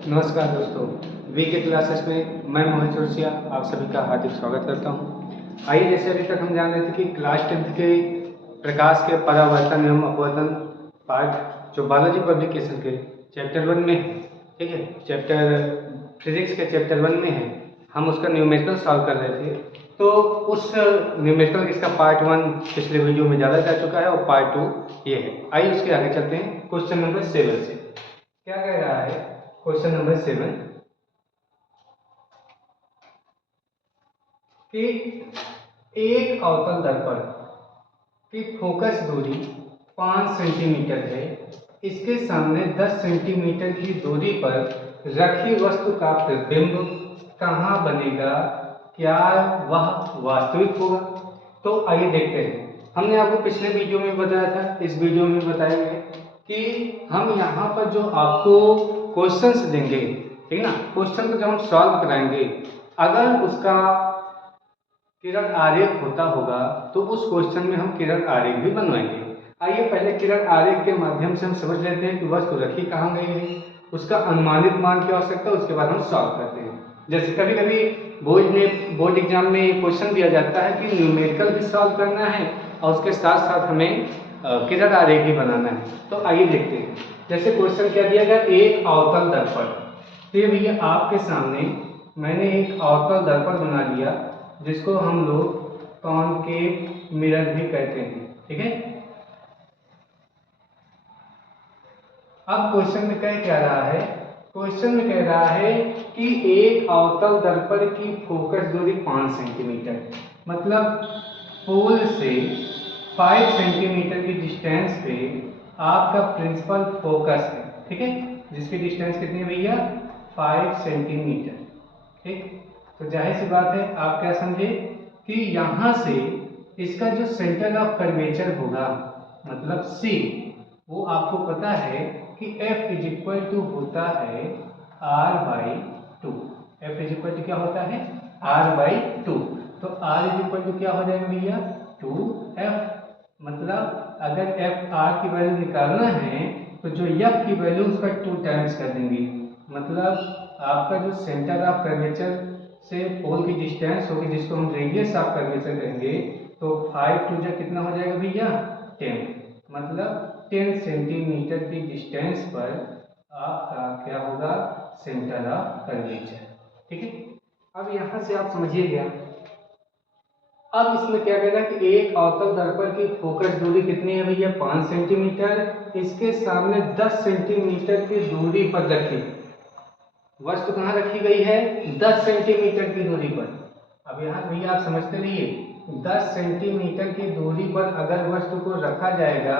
नमस्कार दोस्तों, वी के क्लासेस में मैं मोहित चौरसिया आप सभी का हार्दिक स्वागत करता हूं। आइए, जैसे अभी तक हम जान रहे थे कि क्लास 10th के प्रकाश के परावर्तन एवं अपवर्तन पार्ट जो बायोलॉजी पब्लिकेशन के चैप्टर 1 में है, ठीक है, चैप्टर फिजिक्स के चैप्टर 1 में है, हम उसका न्यूमेरिकल सॉल्व कर रहे थे। तो उस न्यूमेरिकल इसका पार्ट 1 पिछले वीडियो में ज़्यादा जा चुका है और पार्ट 2 ये है। आइए उसके आगे चलते हैं क्वेश्चन नंबर 7 से। क्या कह रहा है क्वेश्चन नंबर 7 कि एक अवतल दर्पण की फोकस दूरी 5 सेंटीमीटर है। इसके सामने 10 सेंटीमीटर की दूरी पर रखी वस्तु का प्रतिबिंब कहाँ बनेगा? क्या वह वास्तविक होगा? तो आइए देखते हैं। हमने आपको पिछले वीडियो में बताया था, इस वीडियो में बताएंगे कि हम यहाँ पर जो आपको क्वेश्चंस देंगे, ठीक ना, क्वेश्चन को जब हम सॉल्व कराएंगे, अगर उसका किरण आरेख होता होगा तो उस क्वेश्चन में हम किरण आरेख भी बनवाएंगे। आइए पहले किरण आरेख के माध्यम से हम समझ लेते हैं कि वस्तु रखी कहाँ गई है, उसका अनुमानित मान क्या हो सकता है, उसके बाद हम सॉल्व करते हैं। जैसे कभी कभी बोर्ड एग्जाम में क्वेश्चन दिया जाता है कि न्यूमेरिकल भी सॉल्व करना है और उसके साथ साथ हमें किरण आरेख भी बनाना है। तो आइए देखते हैं। जैसे क्वेश्चन क्या दिया गया, एक अवतल दर्पण। तो ये भैया आपके सामने मैंने एक अवतल दर्पण बना लिया जिसको हम लोग कॉनकेव मिरर भी कहते हैं, ठीक है। अब क्वेश्चन में कह क्या रहा है, क्वेश्चन में कह रहा है कि एक अवतल दर्पण की फोकस दूरी 5 सेंटीमीटर, मतलब पोल से 5 सेंटीमीटर की डिस्टेंस पे आपका प्रिंसिपल फोकस है, ठीक है, जिसकी डिस्टेंस कितनी है भैया? 5 सेंटीमीटर, ठीक। तो जाहिर सी बात है, आप क्या समझे कि यहां से इसका जो सेंटर ऑफ कर्वेचर होगा, मतलब सी, वो आपको पता है कि F इज इक्वल टू होता है R/2। F is equal to क्या होता है? R/2। तो R इज इक्वल टू क्या हो जाएगा भैया? 2F। मतलब अगर F R की वैल्यू निकालना है तो जो F की वैल्यू उसका 2 टाइम्स कर देंगे। मतलब आपका जो सेंटर ऑफ कर्वेचर से पोल की डिस्टेंस होगी, जिसको हम रेडियस ऑफ कर्वेचर कहेंगे, तो 5 टू जा कितना हो जाएगा भैया? 10। मतलब 10 सेंटीमीटर की डिस्टेंस पर आपका क्या होगा? सेंटर ऑफ कर्वेचर, ठीक है। अब यहां से आप समझिएगा। अब इसमें क्या कहना है कि एक अवतल दर्पण की फोकस दूरी कितनी है भैया? 5 सेंटीमीटर। इसके सामने 10 सेंटीमीटर की दूरी पर रखी वस्तु कहाँ रखी गई है? 10 सेंटीमीटर की दूरी पर। अब यहाँ भैया आप समझते रहिए, 10 सेंटीमीटर की दूरी पर अगर वस्तु को रखा जाएगा,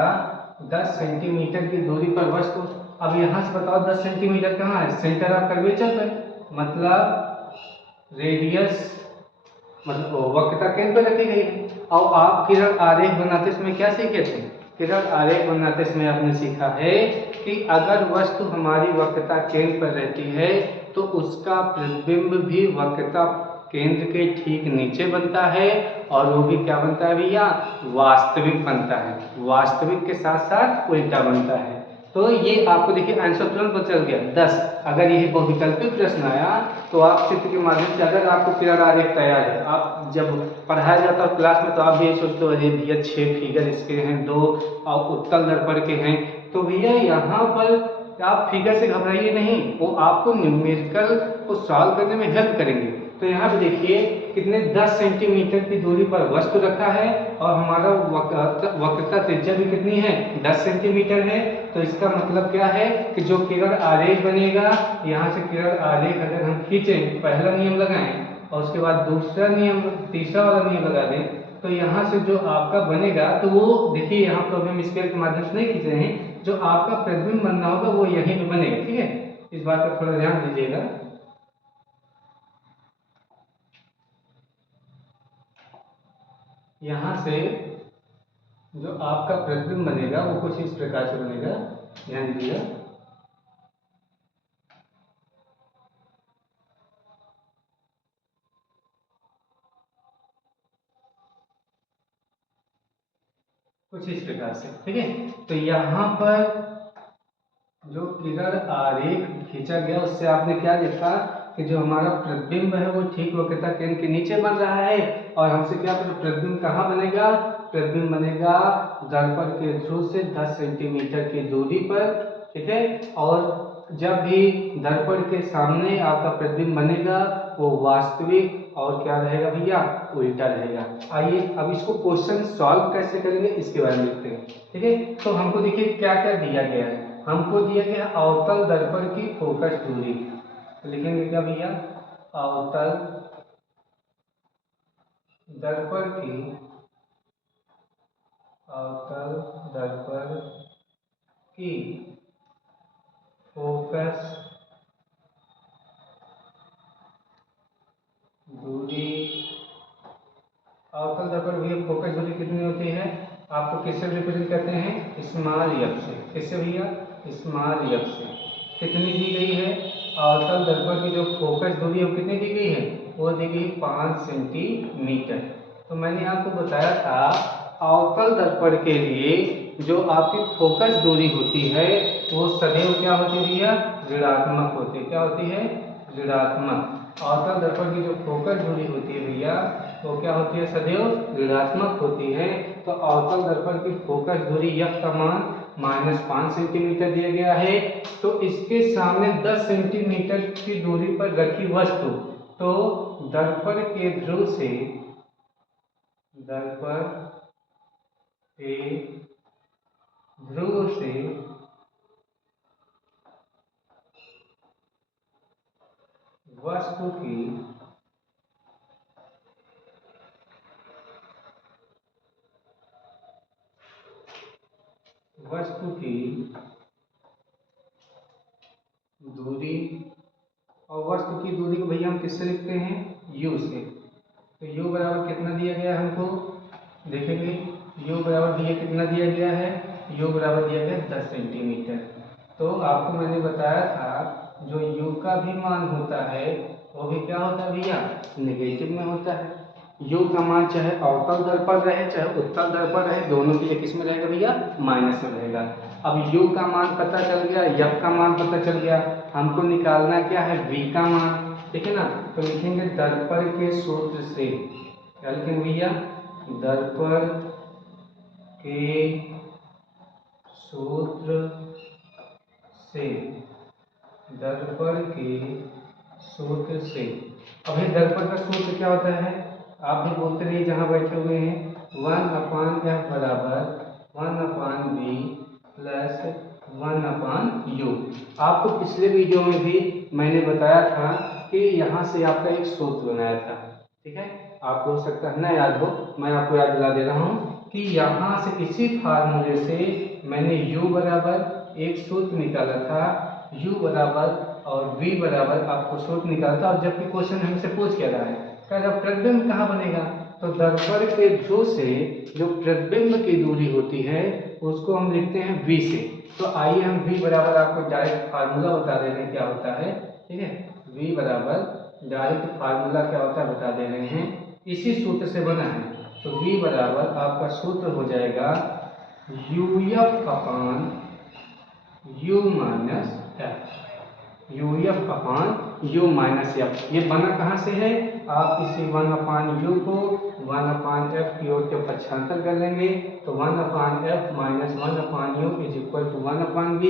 10 सेंटीमीटर की दूरी पर वस्तु, अब यहाँ से बताओ 10 सेंटीमीटर कहाँ है? सेंटर ऑफ कर्वेचर पर, मतलब रेडियस, मतलब वक्रता केंद्र पर रखी गई है। और आप किरण आरेख बनाते समय क्या सीखे थे? किरण आरेख बनाते समय आपने सीखा है कि अगर वस्तु हमारी वक्रता केंद्र पर रहती है तो उसका प्रतिबिंब भी वक्रता केंद्र के ठीक नीचे बनता है, और वो भी क्या बनता है भैया? वास्तविक बनता है। वास्तविक के साथ साथ उल्टा बनता है। तो ये आपको देखिए आंसर तुरंत पता चल गया 10। अगर यही बहुविकल्पी प्रश्न आया तो आप चित्र के माध्यम से, अगर आपको किरण आरेख तैयार है, आप जब पढ़ाया जाता है क्लास में तो आप भी यही सोचते हो, अरे भैया 6 फिगर इसके हैं, 2 और उत्तल दर्पण के हैं। तो भैया यहाँ पर आप फिगर से घबराइए नहीं, वो आपको न्यूमेरिकल को सॉल्व करने में हेल्प करेंगे। तो यहाँ पे देखिए कितने 10 सेंटीमीटर की दूरी पर वस्तु रखा है और हमारा वक्रता त्रिज्या भी कितनी है? 10 सेंटीमीटर है। तो इसका मतलब क्या है कि जो किरण आरेख बनेगा, यहाँ से किरण आरेख अगर हम खींचें, पहला नियम लगाएं और उसके बाद दूसरा नियम, तीसरा वाला नियम लगा दें, तो यहाँ से जो आपका बनेगा, तो वो देखिए यहाँ पर हम स्केल के माध्यम से नहीं खींच रहे हैं, जो आपका प्रतिबिंब बनना होगा वो यहीं पे बनेगा, ठीक है। इस बात का थोड़ा ध्यान दीजिएगा। यहाँ से जो आपका प्रतिबिंब बनेगा वो कुछ इस प्रकार से बनेगा, ध्यान दीजिएगा। कुछ इस प्रकार से, ठीक है। तो यहाँ पर जो किरण आरेख खींचा गया उससे आपने क्या देखा कि जो हमारा प्रतिबिंब है वो ठीक वक्रता केंद्र के नीचे बन रहा है, और हमसे क्या प्रतिबिंब कहाँ बनेगा, प्रतिबिंब बनेगा दर्पण के ध्रुव से 10 सेंटीमीटर की दूरी पर, ठीक है। और जब भी दर्पण के सामने आपका प्रतिबिंब बनेगा वो वास्तविक और क्या रहेगा भैया, उल्टा रहेगा। आइए अब इसको क्वेश्चन सॉल्व कैसे करेंगे इसके बारे में लिखते हैं, ठीक है। तो हमको देखिए क्या क्या दिया गया है, हमको दिया गया अवतल दर्पण की फोकस दूरी, तो लिखेंगे क्या भैया, अवतल दर्पण की, अवतल दर्पण की फोकस दूरी, अवतल दर्पण भैया फोकस दूरी कितनी होती है, आपको किससे रिप्रेजेंट करते हैं, स्मॉल एफ से, किससे भैया, स्मॉल एफ से। कितनी दी गई है, अवतल दर्पण की जो फोकस दूरी है वो कितनी दी गई है, वो दी गई 5 सेंटीमीटर। तो मैंने आपको बताया था अवतल दर्पण के लिए जो आपकी फोकस दूरी होती है वो सदैव क्या होती है भैया, ऋणात्मक होती है, क्या होती है, ऋणात्मक। अवतल दर्पण की जो फोकस दूरी होती है भैया वो क्या होती है, सदैव ऋणात्मक होती है। तो अवतल दर्पण की फोकस दूरी f का मान -5 सेंटीमीटर दिया गया है। तो इसके सामने 10 सेंटीमीटर की दूरी पर रखी वस्तु, तो दर्पण के ध्रुव से, दर्पण के ध्रुव से वस्तु की दूरी, और वस्तु की दूरी को भैया हम किससे लिखते हैं, u से। तो u बराबर कितना दिया गया है हमको, देखेंगे u बराबर भैया कितना दिया गया है, u बराबर दिया गया 10 सेंटीमीटर। तो आपको मैंने बताया था जो u का भी मान होता है वो भी क्या होता है भैया, नेगेटिव में होता है। u का मान चाहे अवतल दर्पण रहे चाहे उत्तल दर्पण रहे, दोनों के लिए किस में रहेगा भैया, माइनस में रहेगा। अब u का मान पता चल गया, f का मान पता चल गया, हमको निकालना क्या है, v का मान, ठीक है ना। तो लिखेंगे दर्पण के सूत्र से, क्या लिखेंगे भैया, दर्पण के सूत्र से, दर्पण के सूत्र से। अब ये दर्पण का सूत्र क्या होता है, आप भी बोलते रहिए जहाँ बैठे हुए हैं, 1/f बराबर 1/v प्लस 1/u। आपको पिछले वीडियो में भी मैंने बताया था कि यहाँ से आपका एक सूत्र बनाया था, ठीक है। आपको हो सकता है न याद हो, मैं आपको याद दिला दे रहा हूँ कि यहाँ से इसी फार्मूले से मैंने u बराबर एक सूत्र निकाला था, u बराबर और v बराबर आपको सूत्र निकाला था। और जबकि क्वेश्चन हमसे पूछ क्या रहा है, कह रहा प्रतिबिंब कहाँ बनेगा, तो दर्पण के ध्रुव से जो प्रतिबिंब की दूरी होती है उसको हम लिखते हैं v से। तो आइए हम v बराबर आपको डायरेक्ट फार्मूला बता दे रहे हैं क्या होता है, ठीक है। v बराबर डायरेक्ट फार्मूला क्या होता है बता दे रहे हैं, इसी सूत्र से बना है। तो v बराबर आपका सूत्र हो जाएगा uf अपान u माइनस एफ, uf अपान u माइनस एफ। ये बना कहाँ से है, आप इसी 1/u को 1/f की ओर के पक्षांतर कर लेंगे, तो 1/f minus 1/u is equal to 1/v।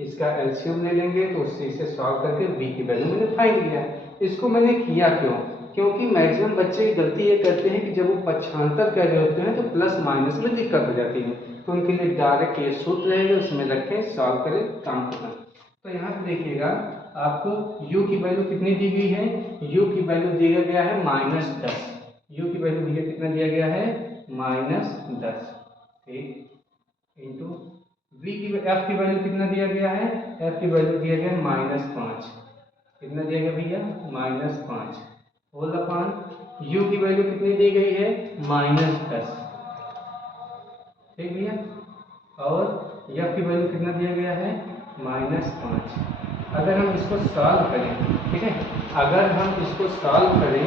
इसका एलसीएम ले लेंगे तो उससे इसे सॉल्व करके v की वैल्यू मैंने फाइंड किया। इसको मैंने किया क्यों, क्योंकि मैक्सिमम बच्चे गलती ये करते हैं कि जब वो पक्षांतर कर रहे होते हैं तो प्लस माइनस में दिक्कत हो जाती है, तो उनके लिए डायरेक्ट ये सूत्र रहेगा उसमें रखें, सॉल्व करें, काम खत्म। तो यहाँ पे देखिएगा आपको u की वैल्यू कितनी दी गई है, u की वैल्यू दिया गया है -10, u की वैल्यू भैया कितना दिया गया है, -10, ठीक, इंटू v की, f की वैल्यू कितना दिया गया है, f की वैल्यू दिया गया -5, कितना दिया गया भैया, -5 होल अपान u की वैल्यू कितनी दी गई है, -10, ठीक भैया। और f की वैल्यू कितना दिया गया है, -5। अगर हम इसको सॉल्व करें, ठीक है, अगर हम इसको सॉल्व करें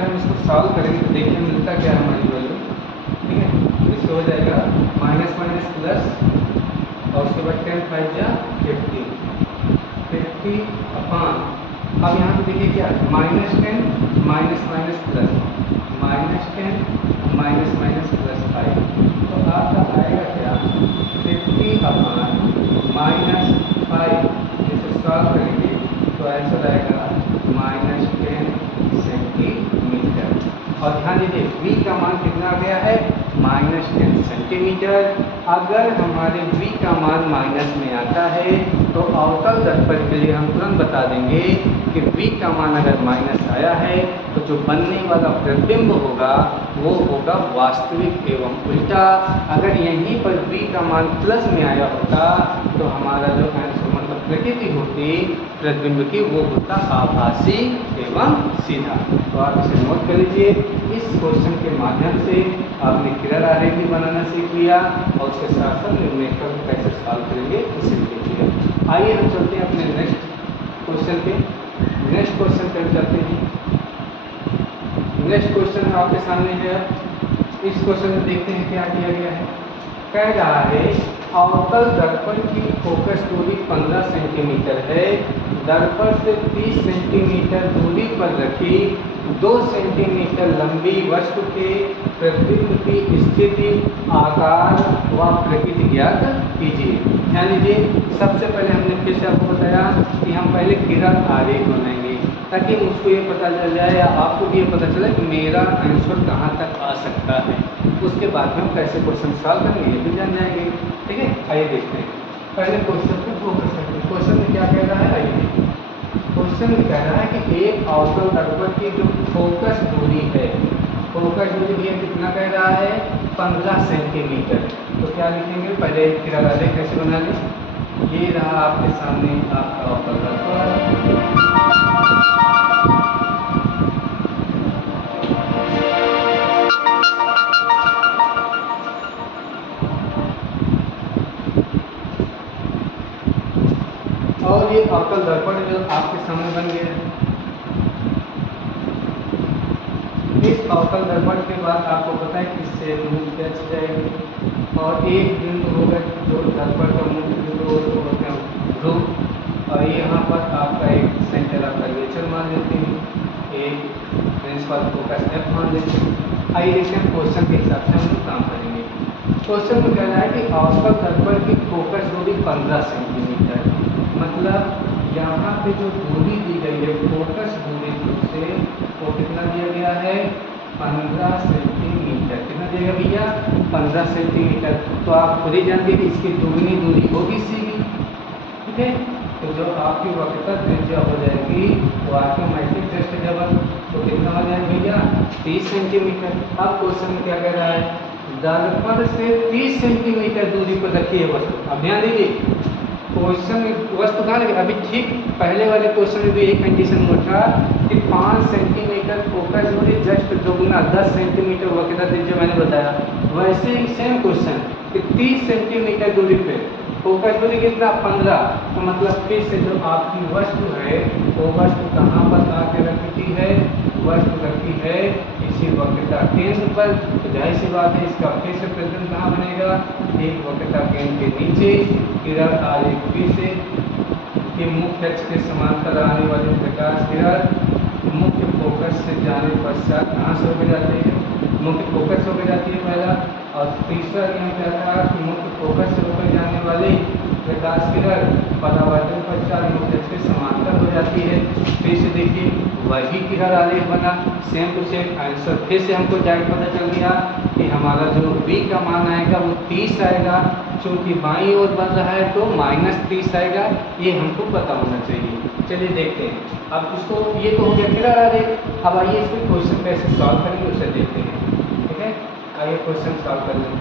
अगर हम इसको सॉल्व करेंगे तो देखिए मिलता क्या है हमारी वैल्यू, ठीक है। तो इससे हो जाएगा माइनस माइनस प्लस और उसके बाद 10 5 जा 50 अपान, अब यहाँ पे देखिए क्या -10 minus minus plus -10 minus minus plus 5, तो आपका आएगा क्या 50 अपान -5, इसे सॉल्व करेंगे तो आंसर आएगा -10 सेंटीमीटर। और ध्यान दीजिए v का मान कितना आ गया है -10 सेंटीमीटर। अगर हमारे v का मान माइनस में आता है तो अवतल दर्पण के लिए हम तुरंत बता देंगे कि v का मान अगर माइनस आया है तो जो बनने वाला प्रतिबिंब होगा वो होगा वास्तविक एवं उल्टा। अगर यहीं पर v का मान प्लस में आया होता तो हमारा जो आंसर मतलब प्रकृति होती प्रतिबिंब की वो होता आभासी एवं सीधा। तो आप इसे नोट कर लीजिए। इस क्वेश्चन के माध्यम से आपने किरण आरेख भी बनाना सीख लिया और उसके साथ साथ न्यूमेरिकल कैसे सॉल्व करेंगे इसे सीख लिया। आइए हम चलते हैं अपने नेक्स्ट क्वेश्चन पे। नेक्स्ट क्वेश्चन पे हम चलते हैं। नेक्स्ट क्वेश्चन आपके सामने है। इस क्वेश्चन में देखते हैं क्या दिया गया है। कह रहा है अवतल दर्पण की फोकस दूरी 15 सेंटीमीटर है। दर्पण से 30 सेंटीमीटर दूरी पर रखी 2 सेंटीमीटर लंबी वस्तु के प्रतिबिंब की स्थिति, आकार व प्रकृति ज्ञात कीजिए। ध्यान दीजिए, सबसे पहले हमने फिर से आपको बताया कि हम पहले किरण आरेख बनाएंगे ताकि मुझको ये पता चल जाए या आपको भी ये पता चले कि मेरा आंसर कहाँ तक आ सकता है। उसके बाद में हम कैसे क्वेश्चन सॉल्व करेंगे ये भी जान जाएंगे। ठीक है, आइए देखते हैं। पहले क्वेश्चन को फोकस करते हैं। क्वेश्चन में क्या कह रहा है, आइए। क्वेश्चन में कह रहा है कि एक अवतल दर्पण की जो फोकस दूरी है, फोकस दूरी ये कितना कह रहा है 15 सेंटीमीटर। तो क्या लिखेंगे, पहले किरण आरेख कैसे बना लें। ये रहा आपके सामने आपका अवतल दर्पण, और ये अवतल दर्पण जो आपके सामने बन गया है। इस अवतल दर्पण के बाद आपको पता है कि इससे मुंह खींच जाएगी और एक बिंदु होगा जो दर्पण का मुख्य बिंदु उसको बोलते हैं ध्रुव। और यहाँ पर आपका एक सेंटर ऑफ कर्वेचर मान लेते हैं, एक प्रिंसिपल फोकस एफ मान लेते हैं। आइए देखते हैं क्वेश्चन के हिसाब से हम लोग काम करेंगे। क्वेश्चन में कह रहा है कि अवतल दर्पण की फोकस दूरी 15 सेंटीमीटर, मतलब यहाँ पे जो दूरी दी गई है फोकस दूरी से वो कितना दिया गया है 15 सेंटीमीटर। कितना दिया भैया 15 सेंटीमीटर। तो आप खुद ही जानते कि इसकी दुगनी दूरी होगी सी। ठीक है, तो जो आपकी वक्रता त्रिज्या हो जाएगी वो ऑटोमेटिक जस्ट डबल, तो कितना हो जाएगा भैया 30 सेंटीमीटर। अब क्वेश्चन में क्या कह रहा है, दर्पण से 30 सेंटीमीटर दूरी पर रखी है वस्तु। अब ध्यान दीजिए, क्वेश्चन वस्तु कहाँ लगे, अभी ठीक पहले वाले क्वेश्चन में भी एक कंडीशन उठा कि 5 सेंटीमीटर फोकस दूरी जस्ट दोगुना 10 सेंटीमीटर वक्रता त्रिज्या मैंने बताया। वैसे ही सेम क्वेश्चन कि 30 सेंटीमीटर दूरी पे फोकस दूरी कितना 15, तो मतलब फिर से जो आपकी वस्तु है वो वस्तु कहाँ पर आके रखती है, वस्तु रखती है इसी वक्रता केंद्र पर। तो जाहिर सी बात है इसका फिर से प्रतिबिंब कहाँ बनेगा, एक वक्रता केंद्र के नीचे किरण आरेख फिर से कि मुख्य अक्ष के समांतर आने वाली प्रकाश किरण मुख्य फोकस से जाने पश्चात कहाँ से होकर जाती है, मुख्य फोकस होकर जाती है पहला। और तीसरा नियम क्या था कि मुख्य फोकस से होकर जाने वाली प्रकाश किरण परावर्तन पश्चात मुख्य अक्ष के समांतर हो जाती है। फिर से देखिए वही किरण आरेख बना, सेम टू सेम आंसर फिर से हमको डायरेक्ट पता चल गया कि हमारा जो v का मान आएगा वो 30 आएगा। चूँकि बाईं ओर बन रहा है तो -30 आएगा, ये हमको पता होना चाहिए। चलिए देखते हैं। अब इसको ये तो हो गया किरण आरेख। अब आइए इसमें क्वेश्चन कैसे सॉल्व करेंगे उसे देखते हैं। ठीक है, आइए क्वेश्चन सॉल्व कर लें।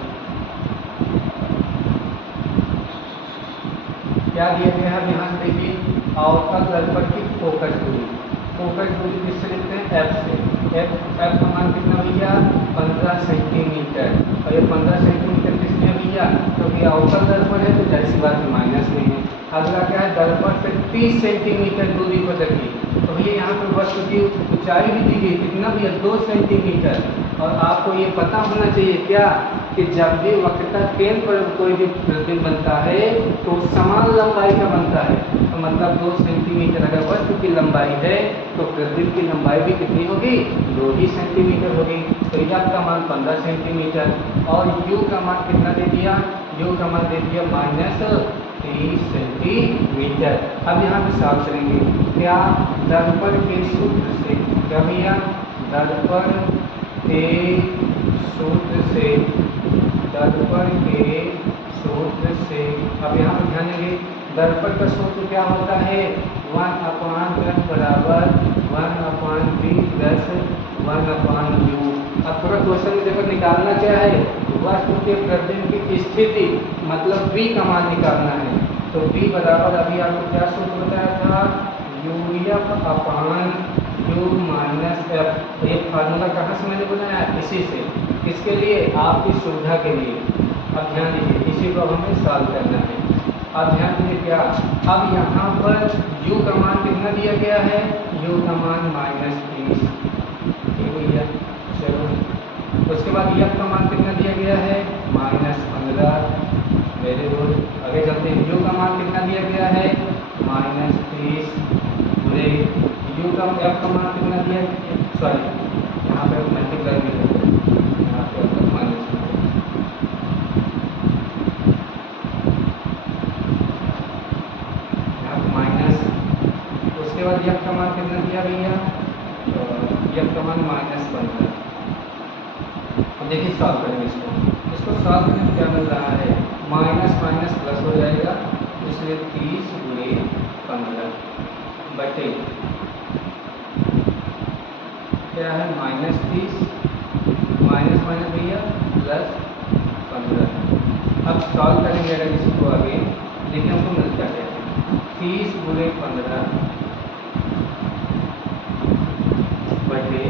क्या दिया गया है, यहाँ से देखिए अवतल दर्पण की फोकस दूरी, फोकस दूरी किससे लिखते हैं f से। f का मान कितना भैया 15 सेंटीमीटर। और ये 15 सेंटीमीटर किसमें भैया, क्योंकि अवतल दर्पण है तो जाहिर सी बात माइनस में है। अगला क्या है, दर्पण से 30 सेंटीमीटर दूरी पर रखिए। तो भैया यहाँ पर वस्तु की ऊंचाई भी दी गई, कितना भैया 2 सेंटीमीटर। और आपको ये पता होना चाहिए क्या कि जब भी वक्रता केंद्र पर कोई भी प्रतिबिंब बनता है तो समान लंबाई का बनता है। तो मतलब 2 सेंटीमीटर अगर वस्तु की लंबाई है तो प्रतिबिंब की लंबाई भी कितनी होगी, 2 ही सेंटीमीटर होगी। तो यह का मान 15 सेंटीमीटर और u का मान कितना दे दिया, u का मान दे दिया -30 सेंटीमीटर। अब यहाँ पे सॉल्व करेंगे क्या, दर्पण के सूत्र से, क्या भैया, दर्पण के सूत्र से, दर्पण के सूत्र से। अब यहाँ पर ध्यान देंगे दर्पण का सूत्र क्या होता है, 1/10 बराबर 1/v प्लस 1/u। अब थोड़ा क्वेश्चन में देखो निकालना क्या है, वस्तु के प्रतिबिंब की स्थिति, मतलब v का मान निकालना है। तो v बराबर अभी आपको क्या सूत्र बताया था, u माइनस f। ये फार्मूला कहाँ से मैंने बनाया, इसी से, किसके लिए, आपकी सुविधा के लिए। अब ध्यान दीजिए इसी को हमें सॉल्व करना है। अब ध्यान दीजिए क्या, अब यहाँ पर u का मान कितना दिया गया है, u का मान -30, ठीक है। चलो उसके बाद f का मान कितना दिया गया है, -15, वेरी गुड। आगे चलते हैं, u का मान कितना दिया गया है, -30, पूरे u का f का मान कितना दिया, सॉरी यहाँ पे मल्टीप्लाई भी करते हैं, यहाँ पे माइनस, यहाँ पे माइनस। उसके बाद f का मान कितना दिया भैया, f का मान -15। अब देखिए सॉल्व करेंगे इसको सॉल्व करने में क्या मिल रहा है, माइनस माइनस प्लस हो जाएगा, इसलिए 30 गुणे 15 बटे क्या है, -30 माइनस माइनस भैया प्लस 15। अब सॉल्व करेंगे अगर इसको आगे, देखिए हमको मिलता है 30 गुणे 15 बटे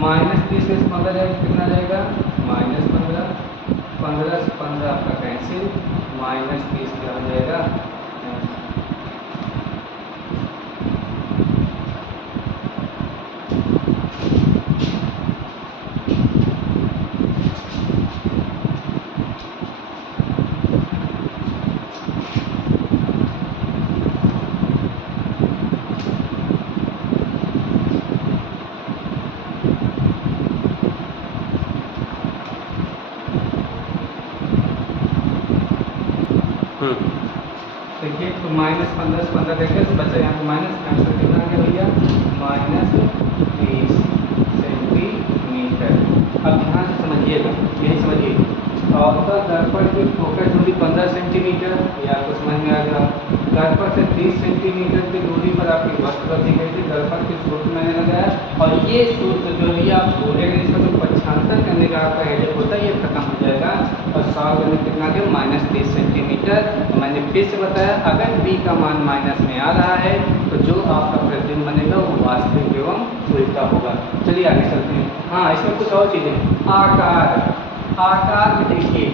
-30 से 15 जाएगा, कितना जाएगा, -15, 15 से 15 आपका कैंसिल, -30 क्या हो जाएगा, देखिए तो -15 से 15 देखें तो बचा यहाँ पे माइनस, आंसर कितना आ गया भैया, -30 सेंटीमीटर। अब ध्यान से समझिएगा, यही समझिए, अवतल दर्पण की फोकस दूरी 15 सेंटीमीटर, ये आपको समझ में आ गया। दर्पण से 30 सेंटीमीटर की दूरी पर आपकी वस्तु रखी गई थी, दर्पण के सूत्र मैंने लगाया, और ये सूत्र जो है आप बोलेंगे, इसका जो पक्षांतर करने का आपका हेडेक होता है ये खत्म हो जाएगा। और सॉल्व करने कितना के -30 सेंटीमीटर। तो मैंने फिर से बताया, अगर b का मान माइनस में आ रहा है तो जो आपका प्रतिबिंब बनेगा वो वास्तविक एवं उल्टा होगा। चलिए आगे चलते हैं। हाँ, इसमें कुछ और चीज़ें, आकार, आकार में देखिए,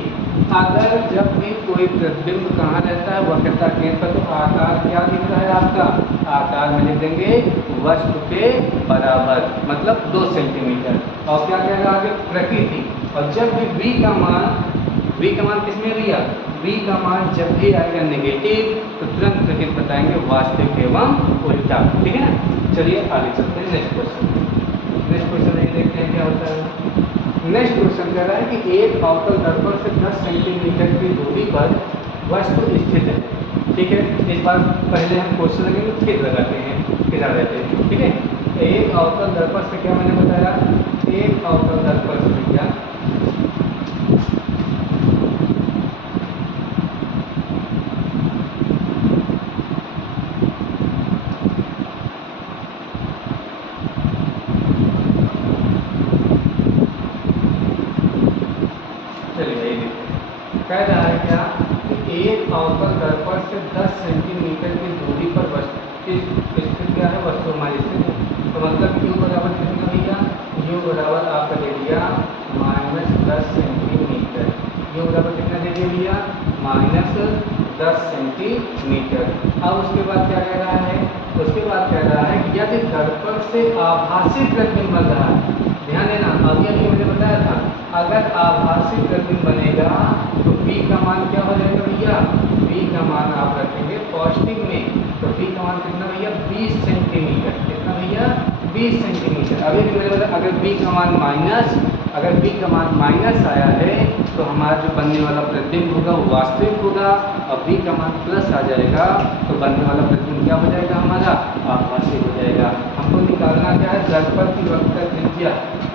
अगर जब भी कोई प्रतिबिंब कहाँ रहता है, वक्रता केंद्र पर, तो आकार क्या दिख रहा है आपका, आकार में लिख देंगे वस्तु के बराबर, मतलब 2 सेंटीमीटर। और क्या कहेगा आगे, प्रकृति। और जब भी v का मान किसमें भैया, v का मान जब भी आएगा नेगेटिव तो तुरंत प्रकृति बताएंगे वास्तविक एवं उल्टा, ठीक है ना। चलिए आगे चलते हैं नेक्स्ट क्वेश्चन नहीं देखते हैं क्या होता है। नेक्स्ट क्वेश्चन कह रहा है कि एक अवतल दर्पण से 10 सेंटीमीटर की दूरी पर वस्तु स्थित है, ठीक है। इस बार पहले हम क्वेश्चन लगेंगे फिर लगाते हैं, फिर आ जाते हैं, ठीक है। एक अवतल दर्पण से क्या मैंने बताया, एक अवतल दर्पण से क्या, कह रहा है क्या कि एक अवतल दर्पण से 10 सेंटीमीटर की दूरी पर वस्तु स्थित क्या है, वस्तु हमारी स्थित है। तो मतलब u बराबर कितना भैया, u बराबर आपका दे दिया -10 सेंटीमीटर, u बराबर कितना दे दिया भैया, -10 सेंटीमीटर। अब उसके बाद क्या कह रहा है, उसके बाद कह रहा है कि यदि दर्पण से आभासी प्रतिबिंब बन रहा है, ध्यान देना, अभी अभी हमने बताया था अगर आभासी प्रतिबिंब बनेगा तो v का मान क्या हो जाएगा भैया, v का मान आप रखेंगे पॉजिटिव में, तो v का मान कितना भैया 20 सेंटीमीटर, कितना भैया 20 सेंटीमीटर। अभी भी मैंने बताया अगर v का मान माइनस आया है तो हमारा जो बनने वाला प्रतिबिंब होगा वो वास्तविक होगा, और v का मान प्लस आ जाएगा तो बनने वाला प्रतिबिंब क्या हो जाएगा हमारा आभासी हो जाएगा। हमको निकालना क्या है, दर्पण की वक्रता त्रिज्या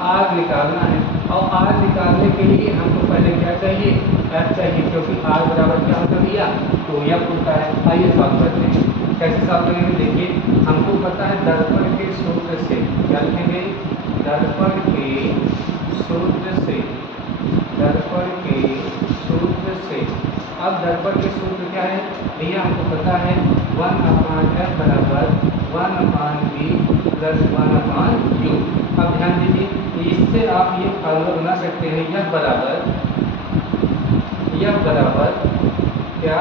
r निकालना है, और r निकालने के लिए हमको पहले क्या चाहिए, f चाहिए, क्योंकि r बराबर क्या होता है भैया, तो f होता है। आइए सॉल्व करते हैं, कैसे सॉल्व करेंगे देखिए, हमको पता है दर्पण के सूत्र से क्या लिखेंगे, दर्पण के सूत्र से, दर्पण के सूत्र से। अब दर्पण के सूत्र क्या है भैया, हमको पता है 1/f बराबर 1/v प्लस 1/u। अब ध्यान दीजिए, इससे आप ये फार्मूला बना सकते हैं, यह बराबर क्या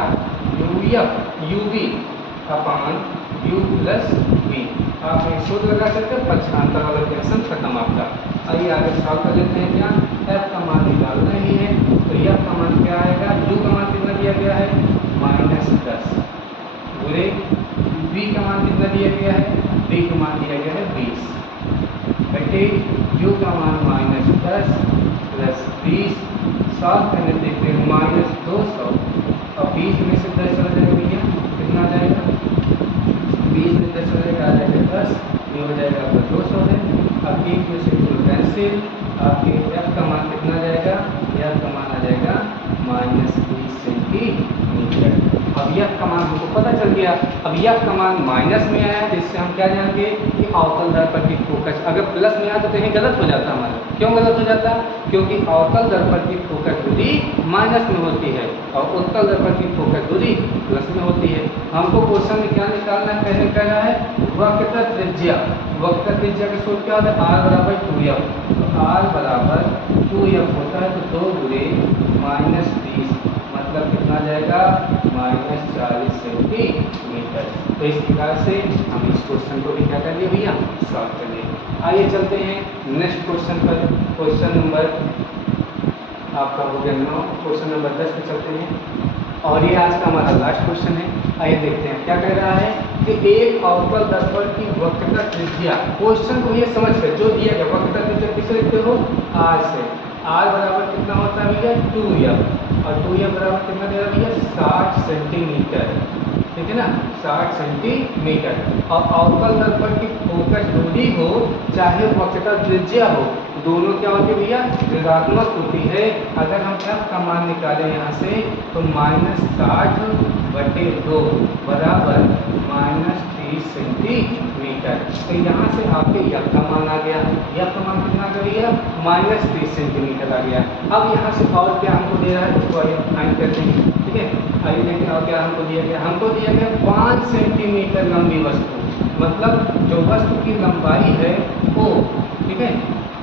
uv अपान u प्लस v। आप एक सूत्र लगा सकते हैं, पक्षांतर वाला टेंशन खत्म आपका। आइए आगे सॉल्व कर लेते हैं। क्या f का मान निकालना ही है, तो f का मान क्या आएगा, u का मान कितना दिया गया है -10 बुरे, v का मान कितना दिया गया है, v का मान दिया गया है 20 बटे u का मान -10 प्लस 20, सॉल्व करने देखते हैं -200, और 20 में से 10 हो जाएगा भैया, कितना आ जाएगा, 20 में 10 हो जाएगा, आ जाएगा 10, ये हो जाएगा आपका 200 है। अब 1 में से 2 कैंसिल, आपके f का मान कितना आ जाएगा, f का मान आ जाएगा -20 सेंटीमीटर। अब f का मान हमको पता चल गया। अब f का मान माइनस में आया, जिससे हम क्या जानेंगे कि अवतल दर्पण की फोकस, अगर प्लस में आता तो कहीं गलत हो जाता हमारा। क्यों गलत हो जाता, क्योंकि अवतल दर्पण की फोकस दूरी माइनस में होती है और उत्तल दर्पण की फोकस दूरी प्लस में होती है। हमको क्वेश्चन में क्या निकालना है, पहले कह रहा है वक्रता त्रिज्या, वक्रता त्रिज्या का सूत्र क्या होता है, r बराबर 2f, तो r बराबर 2f होता है, तो 2 गुणे -20 मतलब कितना जाएगा -40 सेंटीमीटर। तो इस प्रकार से हम इस क्वेश्चन को भी क्या कर लिए भैया, सॉल्व कर लिए। आइए चलते हैं नेक्स्ट क्वेश्चन पर, क्वेश्चन नंबर आपका हो गया 9, क्वेश्चन नंबर 10 पे चलते हैं, और ये आज का हमारा लास्ट क्वेश्चन है। आइए देखते हैं क्या कह रहा है कि एक अवतल दर्पण की वक्रता त्रिज्या, क्वेश्चन को ये समझ कर जो दिया गया वक्रता त्रिज्या किसे लिखते हो, r से, r बराबर कितना होता है भैया 2f, और 2f बराबर कितना दे रहा है भैया 60 सेंटीमीटर, ठीक है ना, 60 सेंटीमीटर। और अवतल दर्पण की फोकस दूरी हो चाहे वक्रता त्रिज्या हो, दोनों क्या होती है भैया, ऋणात्मक होती है। अगर हम f का मान निकालें यहाँ से तो -60/2 बराबर -30 सेंटीमीटर। तो यहाँ से आपके f का मान आ गया, f का मान कितना आ गया -30 सेंटीमीटर आ गया। अब यहाँ से और क्या हमको दे रहा है उसको आइए फाइंड करते हैं, ठीक है। आइए देखें और क्या हमको दिया गया, हमको दिया गया 5 सेंटीमीटर लंबी वस्तु, मतलब जो वस्तु की लंबाई है वो, ठीक है,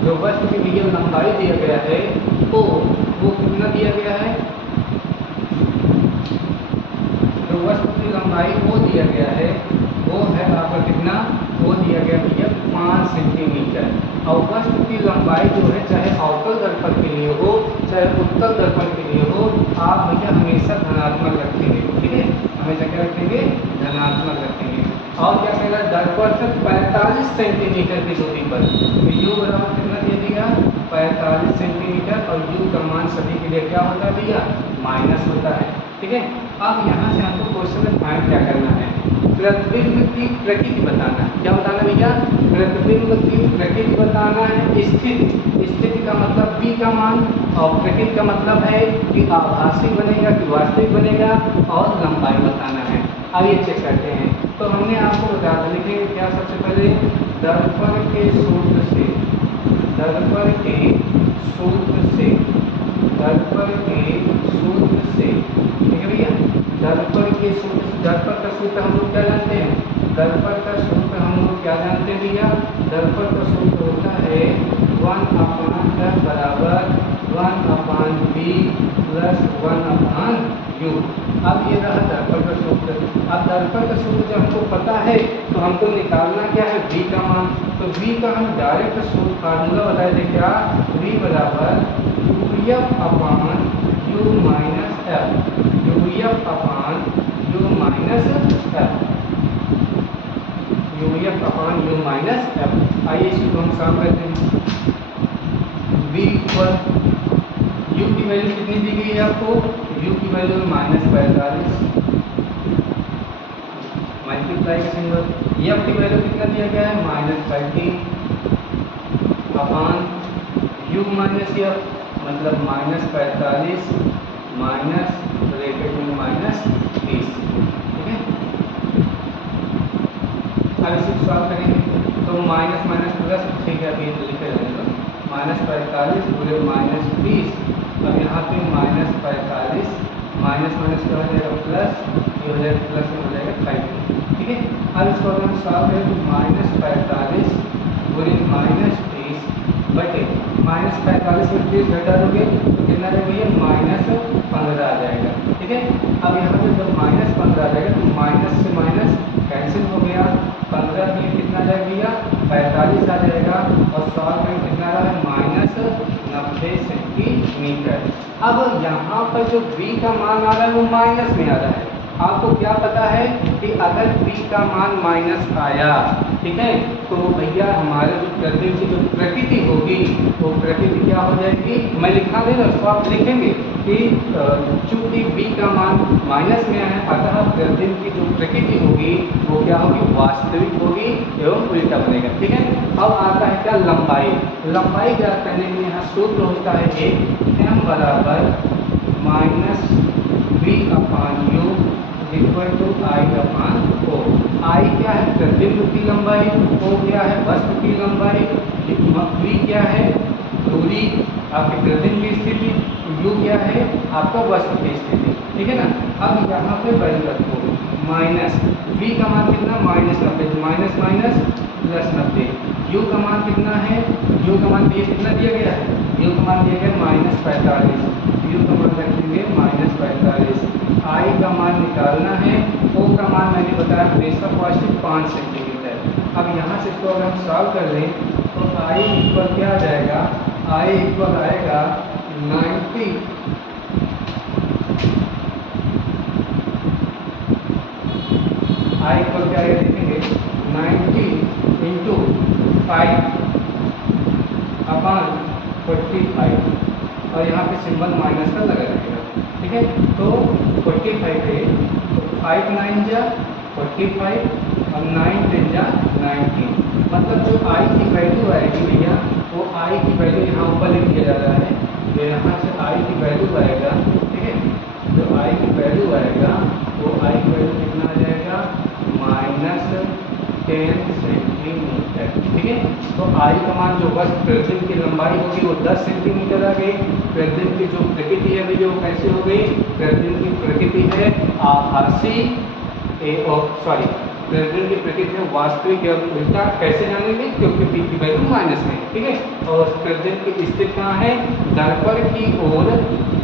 जो वस्तु की भैया लंबाई दिया गया है वो कितना दिया गया है, जो वस्तु की लंबाई वो दिया गया है वो है आपका कितना, वो दिया गया भैया 5 सेंटीमीटर। और वस्तु की लंबाई जो है चाहे अवतल दर्पण के लिए हो चाहे उत्तल दर्पण के लिए हो, आप भैया हमेशा धनात्मक रखेंगे, ठीक है, हमेशा क्या रखेंगे, धनात्मक रखेंगे। और क्या कहला, दर्पण से 45 सेंटीमीटर की दूरी पर, तो u बराबर कितना दे दिया 45 सेंटीमीटर, और u का मान सभी के लिए क्या होता है भैया माइनस होता है, ठीक है। अब यहाँ से हमको क्वेश्चन में फाइंड क्या करना है, प्रतिबिंब की प्रकृति बताना है। क्या बताना भैया, प्रतिबिंब की प्रकृति बताना है। स्थिति का मतलब p का मान, और प्रकृति का मतलब है कि आभासी बनेगा कि वास्तविक बनेगा, और लंबाई बताना है। आइए चेक करते हैं। तो हमने आपको बता दिया, लिखेंगे क्या सबसे पहले, दर्पण के सूत्र से, दर्पण के सूत्र से, दर्पण के सूत्र से, ठीक है भैया, दर्पण के सूत्र, दर्पण का सूत्र हम लोग क्या जानते हैं, दर्पण का सूत्र हम लोग क्या जानते हैं भैया, दर्पण का सूत्र होता है 1/f बराबर 1/v प्लस 1/u। अब ये रहा दर्पण का सूत्र। अब दर्पण का सूत्र जब हमको पता है तो हमको निकालना क्या है, v का मान। तो v का हम डायरेक्ट सूत्र फार्मूला बताए थे क्या, v बराबर uf/u minus f, uf/u minus f, uf/u minus f। आइए इसको हम सॉल्व करते हैं। v इक्वल u की वैल्यू कितनी दी गई है आपको, u की वैल्यू -45 मल्टीप्लाई का सिंबल, f की वैल्यू कितना दिया गया है -30 अपॉन u माइनस f, मतलब -45 माइनस ब्रैकेट में -30। ठीक है, अब इसे सॉल्व करेंगे तो माइनस माइनस प्लस, ठीक है अभी तो लिखे रहेंगे -45 पूरे -30। अब यहाँ पे -45 माइनस माइनस क्या हो जाएगा प्लस, ये हो जाएगा प्लस में हो जाएगा 5। ठीक है, अब इसको अगर हम सॉल्व करें तो -45 पूरे -30 बटे -45 में 30 घटा दोगे तो कितना आ जाएगा, ये -15 आ जाएगा। ठीक है, अब यहाँ पे जब -15 आ जाएगा तो माइनस से माइनस कैंसिल हो गया, 15 में कितना आ जाएगा, 45 आ जाएगा और 100 में कितना आ रहा है -90 सेंटीमीटर। अब यहाँ पर जो v का मान आ रहा है वो माइनस में आ रहा है। आपको क्या पता है कि अगर v का मान माइनस आया, ठीक है, तो भैया हमारे जो प्रतिबिंब की जो प्रकृति होगी वो प्रकृति क्या हो जाएगी, मैं लिखा दे रहा, तो आप लिखेंगे कि चूंकि v का मान माइनस में है अतः प्रतिबिंब की जो प्रकृति होगी वो क्या होगी, वास्तविक होगी एवं उल्टा बनेगा। ठीक है, अब आता है क्या, लंबाई। लंबाई ज्ञात करने के लिए यहाँ सूत्र होता है एक m बराबर -v/u equal to I/O। I क्या है प्रतिबिंब की लंबाई, O क्या है वस्तु की लंबाई, v क्या है दूरी आपके प्रतिबिंब की स्थिति, u क्या है आपका वस्तु की स्थिति। ठीक है ना, अब यहाँ पे वैल्यू रखो माइनस, v का मान कितना -90, माइनस माइनस +90, u का मान कितना है, u का मान दिए कितना दिया गया है, u का मान दिया गया -45, u का मान रखेंगे -45, I का मान निकालना है, O का मान मैंने बताया हमेशा पॉजिटिव 5 सेंटीमीटर। अब यहाँ से इसको अगर हम सॉल्व कर लें तो I इक्वल क्या आ जाएगा, I इक्वल आएगा 90 I इक्वल क्या आएगा देखेंगे 90 इंटू 5/45 और यहाँ पे सिंबल माइनस का लगा रहेगा। ठीक है, तो 45 है तो 5 9 जा 45 और 9 10 जा 90, मतलब जो I की वैल्यू आएगी भैया वो I की वैल्यू यहाँ ऊपर लिख दिया जा रहा है, ये यहाँ से I की वैल्यू आएगा। ठीक है, जो I की वैल्यू आएगा वो I की वैल्यू कितना आ जाएगा -10 सेंटीमीटर। ठीक है, तो I का मान जो बस प्रतिबिंब की लंबाई होगी वो 10 सेंटीमीटर आ गई। प्रतिबिंब की जो प्रकृति है वो कैसे हो गई, प्रतिबिंब की प्रकृति है आभासी प्रतिबिंब की प्रकृति है वास्तविक एवं उल्टा। कैसे जानेंगे, क्योंकि v की वैल्यू माइनस में। ठीक है, और प्रतिबिंब की स्थिति कहाँ है, दर्पण की ओर,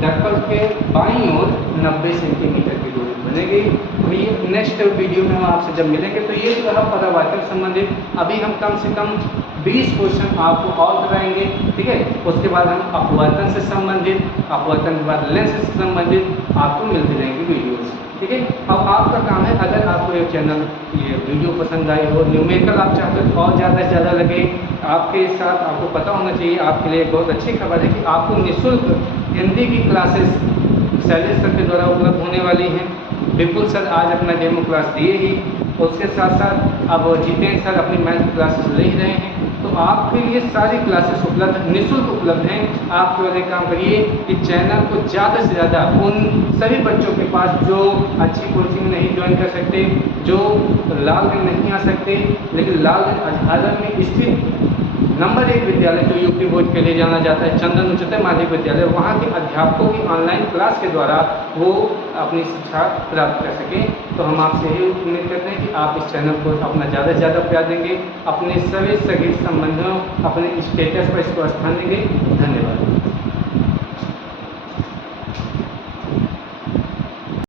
दर्पण के बाईं ओर 90 सेंटीमीटर की दूरी बनेगी। तो ये नेक्स्ट वीडियो में हम आपसे जब मिलेंगे तो ये जो है परावर्तन संबंधित, अभी हम कम से कम 20 क्वेश्चन आपको और कराएंगे। ठीक है, उसके बाद हम अपवर्तन से संबंधित, अपवर्तन के बाद लेंस से संबंधित आपको मिलते रहेंगे वीडियोस। ठीक है, अब आपका काम है, अगर आपको ये चैनल ये वीडियो पसंद आई हो, न्यूमेरिकल आप चाहते हो और ज़्यादा से ज़्यादा लगे, आपके साथ आपको पता होना चाहिए, आपके लिए एक बहुत अच्छी खबर है कि आपको निःशुल्क हिंदी की क्लासेस शैलेश सर के द्वारा उपलब्ध होने वाली हैं। विपुल सर आज अपना डेमो क्लास दिए ही, उसके साथ साथ अब जितेंद्र सर अपनी मैथ क्लासेस ले ही रहे हैं। तो आपके लिए सारी क्लासेस उपलब्ध निःशुल्क उपलब्ध हैं। आप केवल एक काम करिए कि चैनल को ज़्यादा से ज़्यादा उन सभी बच्चों के पास जो अच्छी कोचिंग नहीं ज्वाइन कर सकते, जो लालगंज नहीं आ सकते, लेकिन लालगंज अजहादर में स्थित नंबर 1 विद्यालय जो यूपी बोर्ड के लिए जाना जाता है, चंदन उच्चतर माध्यमिक विद्यालय, वहाँ के अध्यापकों की ऑनलाइन क्लास के द्वारा वो अपनी शिक्षा प्राप्त कर सकें। तो हम आपसे यही उम्मीद करते हैं कि आप इस चैनल को अपना ज़्यादा से ज़्यादा प्यार देंगे, अपने सभी सगे संबंधियों, अपने स्टेटस पर इसको स्थान देंगे। धन्यवाद।